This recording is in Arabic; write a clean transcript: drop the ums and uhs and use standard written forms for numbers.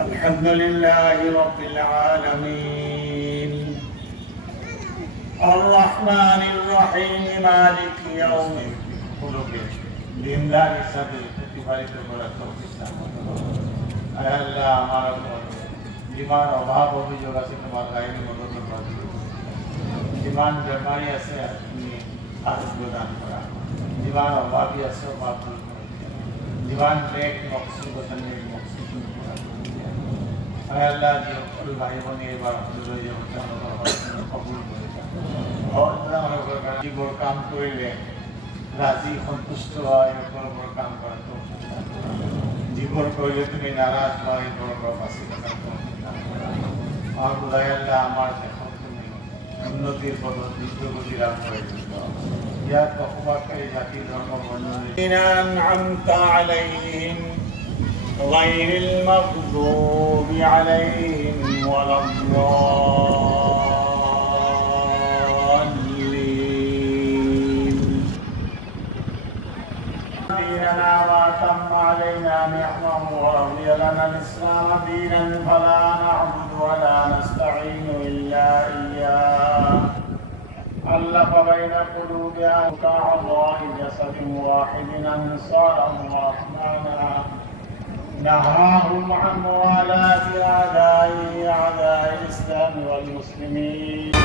الحمد لله رب العالمين الرحمن الرحيم مالك يوم الدين দিনদার হিসাবে প্রতিপালিত করার তৌফিক দান করুন। আয় আল্লাহ, আমার জীবন অভাব অভিযোগ আছে তোমার গায়ে মদত করবে। জীবন বেমারি আছে তুমি আরোগ্য দান করা। জীবন অভাবী আছে অভাব দূর করে দিও। জীবন নেক মকসুদ আছে নেক মকসুদ দূর করা। আয় আল্লাহ, যে সকল ভাই বোন এবার হজুর কবুল করে দাও। জীবন কাম করিলে রাজি সন্তুষ্ট হয় বড় বড় কাম করা তো জীবন করলে তুমি নারাজ হয় বড় বড় পাশে আমার বোঝাই আল্লাহ, আমার দেখো তুমি উন্নতির পদ দ্রুতগতি লাভ করে ইয়ার বসবাসকারী জাতি ধর্ম বর্ণনা غير المغضوب عليهم ولا ديننا واتم علينا نعمه ورضي لنا الاسلام دينا فلا نعبد ولا نستعين الا اياه الف بين قلوبنا كاعضاء جسد واحد انصارا ورحمانا نهاهم عن موالاه اعداء الاسلام والمسلمين